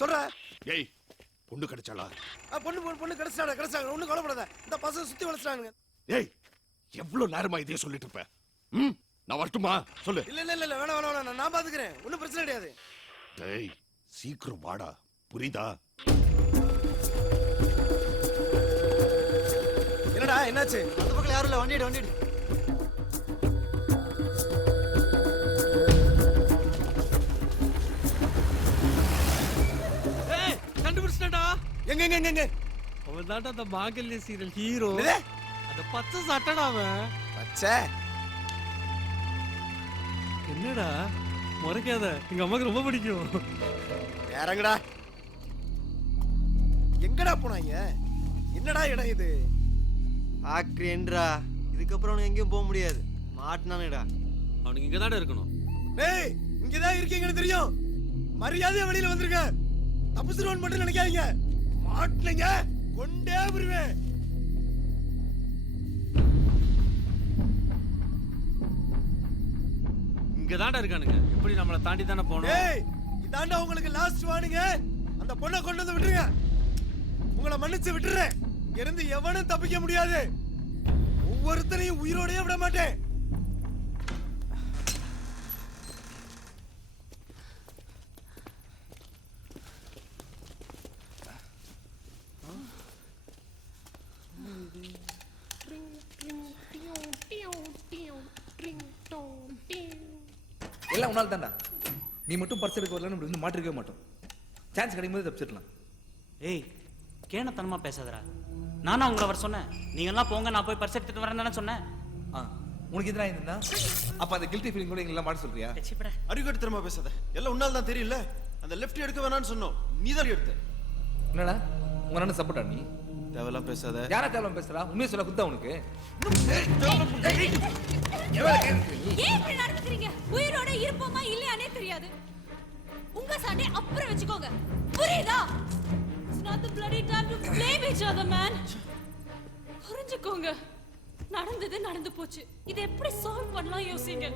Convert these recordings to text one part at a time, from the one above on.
சொல்ற. ஏய், பொண்ணு கிடைச்சாளா? பொண்ணு கிடைச்சாங்க. ஒண்ணு கவலைப்படாத. இந்த பசங்க சுத்தி வளைச்சானுங்க. ஏய், எவ்வளவு நேரமா இதே சொல்லிட்டு இருப்ப? நான் வரட்டுமா? சொல்லு. இல்ல வேணாம், நான் பாத்துக்கிறேன். ஒண்ணும் பிரச்சனை கிடையாது. டேய், சீக்கிரம் வாடா, புரியுதா? என்னடா என்னாச்சு? அந்த பக்கம் யாரும் இல்ல. வண்டிடு. கண்டுபிடிச்சிட்டா? எங்க அவன் தான்டா அந்த மாங்கல்ய சீரியல் ஹீரோ. அந்த பச்சை சட்டடா அவன். பச்சை என்னடா முறைக்காத, எங்க அம்மாக்கு ரொம்ப பிடிக்கும். யாரங்கடா? எங்கடா போனாங்க? என்னடா இடம் இது? ஆக்ரேன்றா. இதுக்கப்புறம் அவனுக்கு எங்கேயும் போக முடியாது. மாட்டினானுடா. அவனுக்கு இங்க தானே இருக்கணும். டேய், இங்கதான் இருக்கீங்கன்னு தெரியும். மரியாதையா வெளியில வந்துருங்க. தப்புசுருவன் மட்டும் நினைக்காதீங்க. மாட்டீங்க கொண்டே வருவேன். இங்க தாண்டா இருக்கானுங்க. இப்படி நம்மள தாண்டி தானே போகணும். டேய், இதாண்டா உங்களுக்கு லாஸ்ட் வார்னிங். அந்த பொண்ணை கொண்டு வந்து விட்டுருங்க. உங்களை மன்னிச்சு விட்டுறேன். இருந்து எவனும் தப்பிக்க முடியாது. ஒவ்வொருத்தரையும் உயிரோடயே விட மாட்டேன். எல்லாம் உன்னால தான்டா. நீ மட்டும் பர்ஸ் எடுக்க வரல, நம்ம மாட்டிருக்கவே மாட்டோம். சான்ஸ் கிடைக்கும் போது தப்பிச்சிடலாம். ஏய், கேனத்தனமா பேசாதடா. நானா உங்களை வர சொன்னேன்? நீங்க எல்லாம் போங்க, நான் போய் பர்ஸ் எடுத்துட்டு வரேன் தானே சொன்னேன். உனக்கு எதிராக இருந்தா அப்ப அந்த கில்ட்டி ஃபீலிங் கூட எங்கெல்லாம் மாட்ட சொல்றியா? அறிவுக்கட்டு திறமா பேசாத. எல்லாம் உன்னால தான் தெரியல. அந்த லெஃப்ட் எடுக்க வேணாம்னு சொன்னோம், நீ தான் எடுத்த. என்னடா உங்க அண்ணன் சப்போர்ட்டா நீ? தேவலாம் பேசாத. யாரா தேவலாம் பேசுறா? உண்மையை சொல்ல குத்தா உனக்கு? ஏன் இப்படி நடந்துக்கிறீங்க? உயிரோட இருப்போமா இல்லையானே தெரியாது. உங்க சண்டை அப்புறம் வெச்சுக்கோங்க, புரியுதா? It's not the bloody time to blame each other, man. புரிஞ்சுக்கோங்க. நடந்தது நடந்து போச்சு. இதை எப்படி சால்வ் பண்ணலாம் யோசிங்க.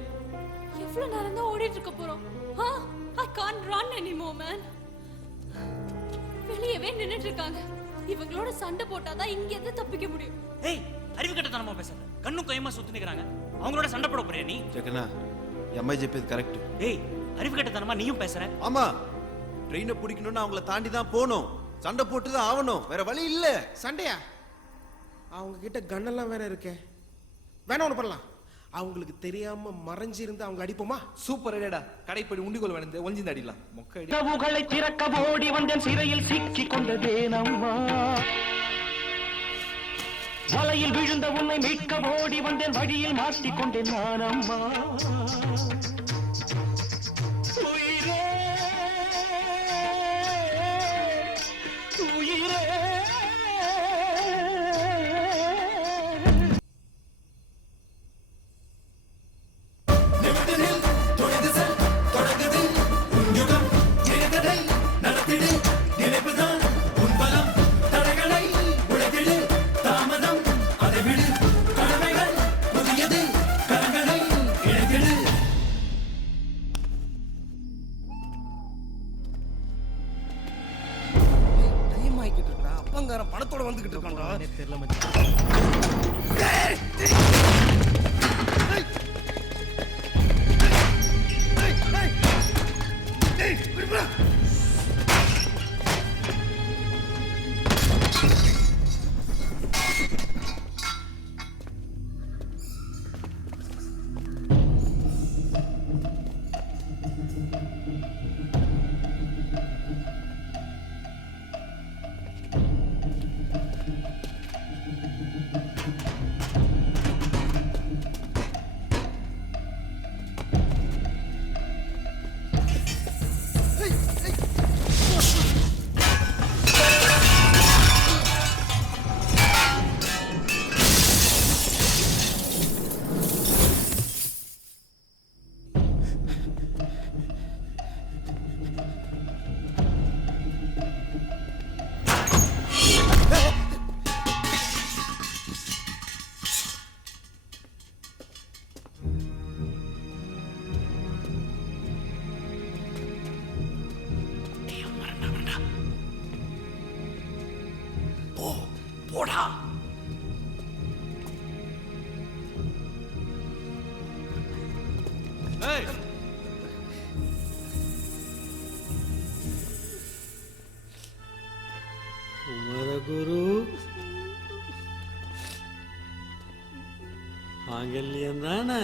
எவ்வளவு நேரம் தான் ஓடிட்டு இருக்க போறோம்? I can't run anymore, man. வெளியவே நின்னுட்டு இருக்காங்க. இவங்களோட சண்டை போட்டாதான் இங்க இருந்து தப்பிக்க முடியும். ஏய், அறிவுக்கட்டத்தனமா பேசாத. கண்ணும் கையுமா சுத்தி நிக்கறாங்க. அவங்களோட சண்டை போட போறியா நீ? ஜெகனா, எம்ஐ ஜெப்பது கரெக்ட். ஏய், அறிவுக்கட்டத்தனமா நீயும் பேசுற. ஆமா, ட்ரெயினை பிடிக்கணும்னு அவங்கள தாண்டி தான் போகணும். சண்டை போட்டு தான் ஆகணும். வேற வழி இல்ல. சண்டையா? அவங்க கிட்ட கண்ணெல்லாம் வேற இருக்கே. வேணா ஒண்ணு பண்ணலாம். அவங்களுக்கு தெரியாம மறைஞ்சிருந்து அவங்க அடிப்போமா? சூப்பர் ஐடியாடா. கடைப்படி உண்டிகோல் வேணும், ஒளிஞ்சிருந்து அடிக்கலாம். மொக்க ஐடியா. கனவுகளை திறக்க ஓடி வந்தேன், சிறையில் சிக்கி கொண்டதேனம்மா. வலையில் விழுந்த உன்னை மீட்க ஓடி வந்தேன், வழியில் மாட்டிக்கொண்டேன் நானம்மா. உயிரே உயிரே. பணத்தோட வந்துகிட்டு இருக்கான்டா. தெரியல மச்சான். போடா. ஏய் குமரகுரு மாங்கல்யம் தானே?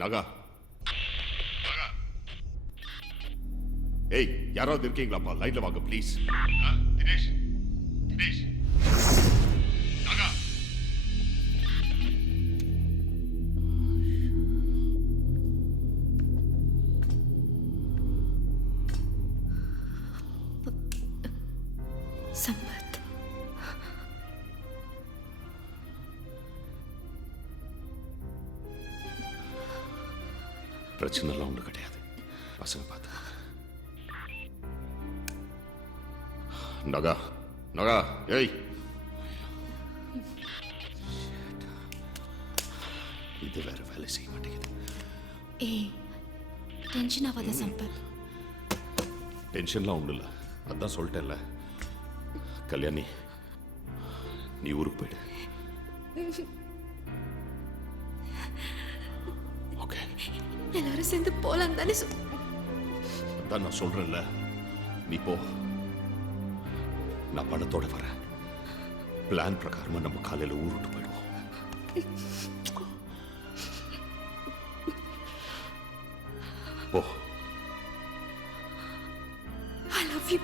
நகா, ஏய் யாராவது இருக்கீங்களாப்பா? லைன்ல வாங்க ப்ளீஸ். தினேஷ், தினேஷ், நகா. சம்பத், பிரச்சனை எல்லாம் ஒன்றும் கிடையாது. பசங்க பார்த்து நகா, நகா, ஏய் இது வேற வேலை செய்ய மாட்டேங்குது. ஏய் டென்ஷன் ஆகாத சம்பத். டென்ஷன்லாம் ஒன்றும் இல்லை, அதான் சொல்லிட்டேன்ல. கல்யாணி, நீ ஊருக்கு போயிடு. ஓகே, எல்லாரும் சேர்ந்து போலாம் தானே? அதான் நான் சொல்றேன்ல, நீ போ. நான் பணத்தோட வரேன். பிளான் பிரகாரமா நம்ம காலையில ஊர் விட்டு போயிடுவோம். போ. I love you.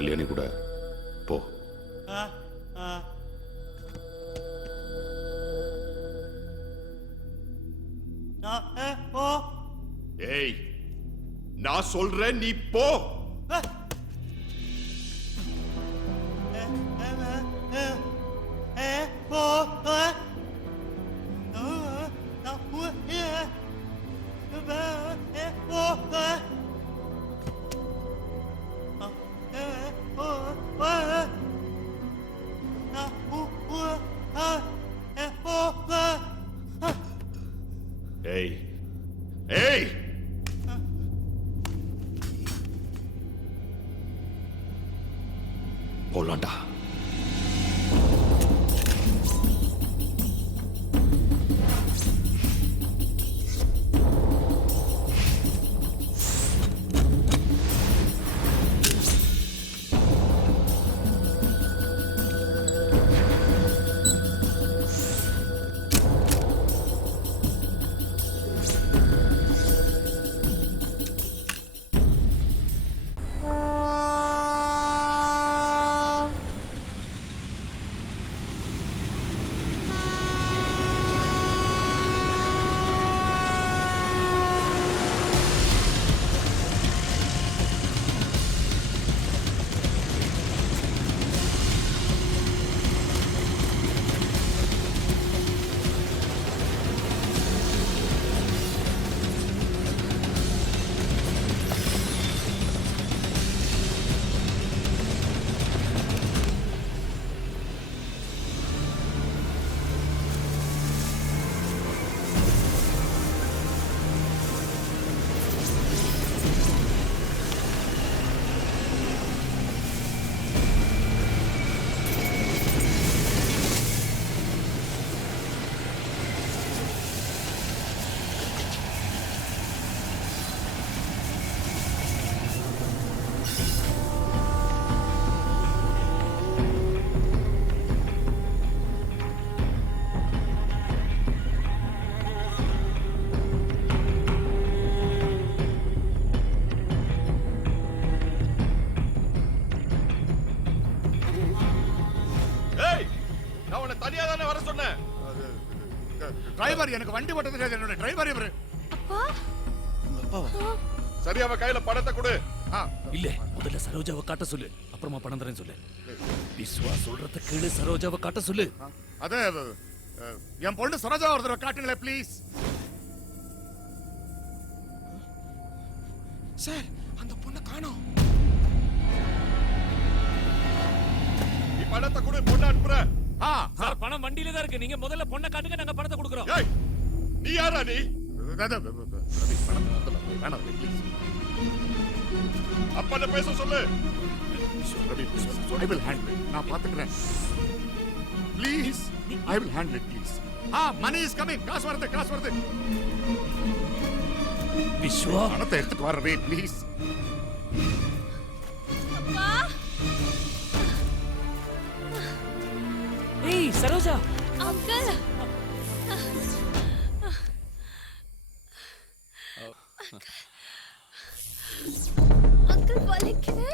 கல்யாணி கூட போ. ஏய், நான் சொல்றேன், நீ போ. ஏய் ஏய், போலாண்டா. தனியா தானே வர சொன்னேன். டிரைவர் எனக்கு வண்டி ஓட்ட தெரியாது. என்னோட டிரைவர் இவரு. அப்பா உங்க அப்பாவா? சரி, அவ கையில பணத்தை கொடு. இல்ல, முதல்ல சரோஜாவை காட்ட சொல்லு, அப்புறமா பணம் தரேன்னு சொல்லு. விஸ்வா சொல்றத கேளு, சரோஜாவை காட்ட சொல்லு. அது என் பொண்ணு சரோஜா ஒரு தடவை காட்டுங்களே ப்ளீஸ். சார், அந்த பொண்ணை காணோம். நீ பணத்தை கொடு, பொண்ணை அனுப்புற. சார், பணம் வண்டியில தான் இருக்கு. நீங்க முதல்ல பொண்ணை காட்டுங்க, நாங்க பணத்தை கொடுக்குறோம். ஏய், நீ யாரா நீ? அப்பா பேச சொல்லு. I will handle it. நான் பாத்துக்கிறேன். Please, I will handle it, please. money is coming. காசு வருது. விஸ்வா, பணத்தை எடுத்துட்டு வரவே ப்ளீஸ். அப்பா. ஏய் சரோஜா, அங்கிள். அங்கிள் வலிக்குது.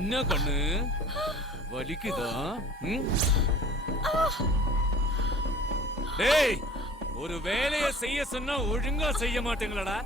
என்ன கண்ணு வலிக்குதா? டேய், ஒரு வேலையை செய்ய சொன்னா ஒழுங்கா செய்ய மாட்டீங்களடா.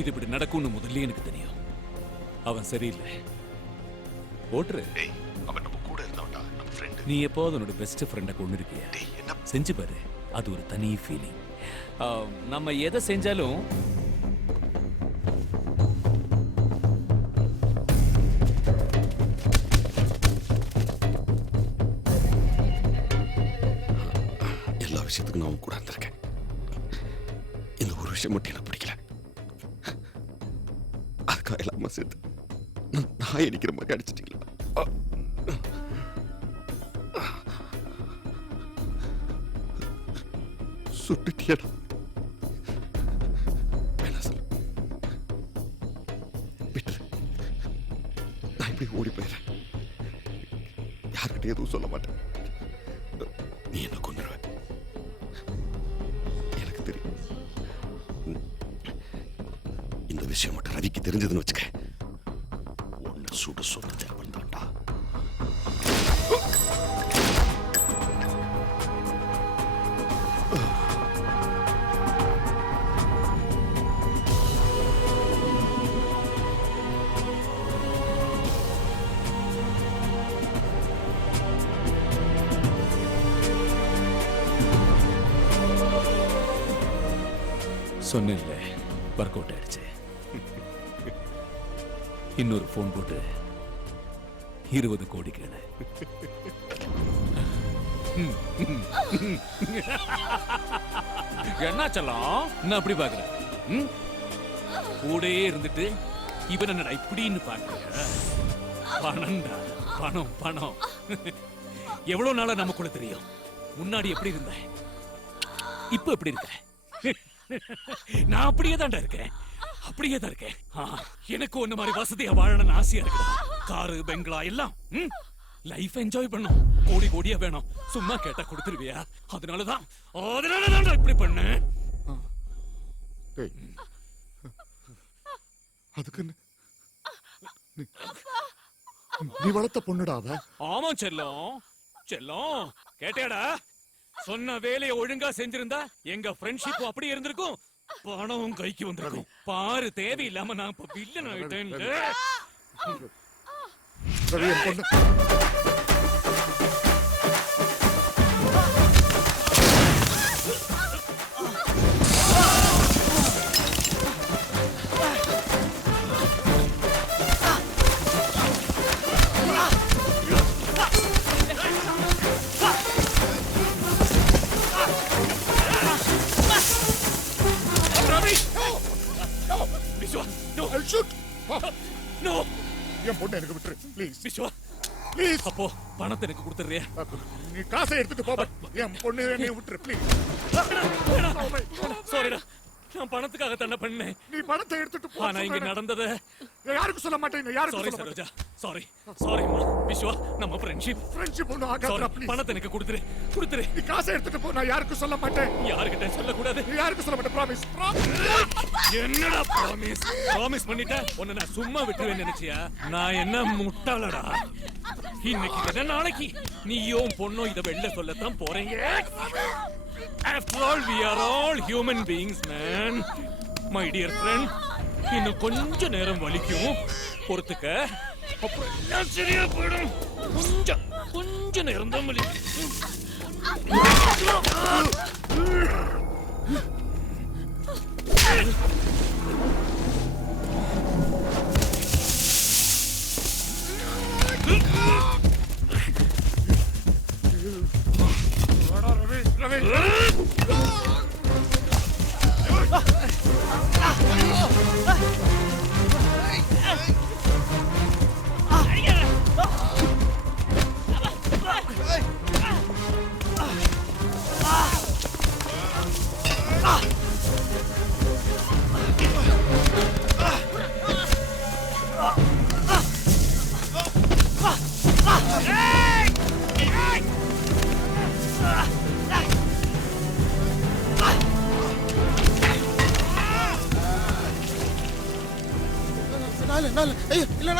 இது இப்படி நடக்கும்னு முதல்ல எனக்கு தெரியும். அவன் சரியில்லை. ஓட்டுரு. அவன் நம்ம கூட இருந்தான்டா, நம்ம ஃப்ரெண்ட். நீ எப்போது உன்னோட பெஸ்ட் ஃப்ரெண்டை கொண்டு இருக்கிய? செஞ்சு பாரு, அது ஒரு தனி ஃபீலிங். நம்ம எதை செஞ்சாலும் நான் உன் கூட இருந்திருக்கேன். இந்த ஒரு விஷயம் மட்டும் எனக்கு பிடிக்கல. அதுக்காக எல்லாமே சேர்த்து நான் அடிக்கிற மாதிரி அடிச்சிட்டீங்களா? சுட்டுட்டியடா. வேணாம் சொல்லு, விட்டுரு. நான் இப்படி ஓடி போயிடுறேன். யார்கிட்ட எதுவும் சொல்ல மாட்டேன். நீ என்ன கொண்டுருவ எனக்கு தெரியும். இந்த விஷயம் மட்டும் ரவிக்கு தெரிஞ்சதுன்னு வச்சுக்க, உன்னை சுட சொன்னது அவன் தான்டா. சொன்னில்ல, ஒர்க் அவுட் ஆயிடுச்சு. இன்னொரு போன் போட்டு 20 கோடி கேளு. என்ன சொல்லலாம்? நான் அப்படி பாக்குறேன். கூடயே இருந்துட்டு இவன் என்னடா இப்படின்னு பாக்குற? பணம்டா, பணம் பணம். எவ்வளவு நாளா நமக்குள்ள தெரியும். முன்னாடி எப்படி இருந்த, இப்ப எப்படி இருக்க? நான் அப்படியே தான்டா இருக்கேன், அப்படியே தான் இருக்கேன். எனக்கு ஒண்ணு மாதிரி வசதியா வாழணும்னு ஆசையா இருக்குடா. காரு, பெங்களா எல்லாம். லைஃப் என்ஜாய் பண்ணும். கோடி கோடியா வேணும். சும்மா கேட்டா கொடுத்துருவியா? அதனாலதான் இப்படி பண்ண. அதுக்கு நீ வளர்த்த பொண்ணுடா அவ. ஆமா செல்லம், செல்லம் கேட்டேடா. சொன்ன வேலையை ஒழுங்கா செஞ்சிருந்தா எங்க ஃப்ரெண்ட்ஷிப் அப்படி இருந்திருக்கும். பணம் கைக்கு வந்திருக்கும். பாரு, தேவையில்லாம நான் இப்ப வில்லன் ஆயிட்டேன். ரவி, என் பொண்ணு. என் பொண்ணு எனக்கு விட்டுரு ப்ளீஸ். விஸ்வா ப்ளீஸ். அப்போ பணத்தை எனக்கு கொடுத்துறியா? நீ காசை எடுத்துட்டு போ. என் பொண்ணு என்னை விட்டுரு ப்ளீஸ். சாரிடா, நான் பணத்துக்காக தன்னை பண்ணேன். நீ பணத்தை எடுத்துட்டு போ. ஆனா இங்க நடந்தது யாருக்கு சொல்ல மாட்டேன். யாருக்கு சாரி சொல்ல சரோஜா, மாட்டேன். Sorry sorry Viswa. நம்ம ஃப்ரெண்ட்ஷிப் ஒண்ணு ஆகாதடா ப்ளீஸ். பணத்தை எனக்கு கொடுத்துரு. நீ காசை எடுத்துட்டு போ. நான் யாருக்கும் சொல்ல மாட்டேன். யாருக்கிட்ட சொல்ல கூடாது. யாருக்கும் சொல்ல மாட்டேன். ப்ராமிஸ். என்னடா ப்ராமிஸ்? ப்ராமிஸ் பண்ணிட்ட. உன்னை நான் சும்மா விட்டுருவேன் நினைச்சியா? நான் என்ன முட்டாளடா? இன்னைக்கு இல்ல நாளைக்கு நீயும் பொண்ணும் இதை வெளில சொல்லத்தான் போறீங்க. After all, we are all human beings, man. My dear friend, இன்னும் கொஞ்ச நேரம் வலிக்கும், பொறுத்துக்க. அப்புறம் எல்லாம் சரியா போயிடும். கொஞ்ச நேரம் தான் வலிக்கும். இல்ல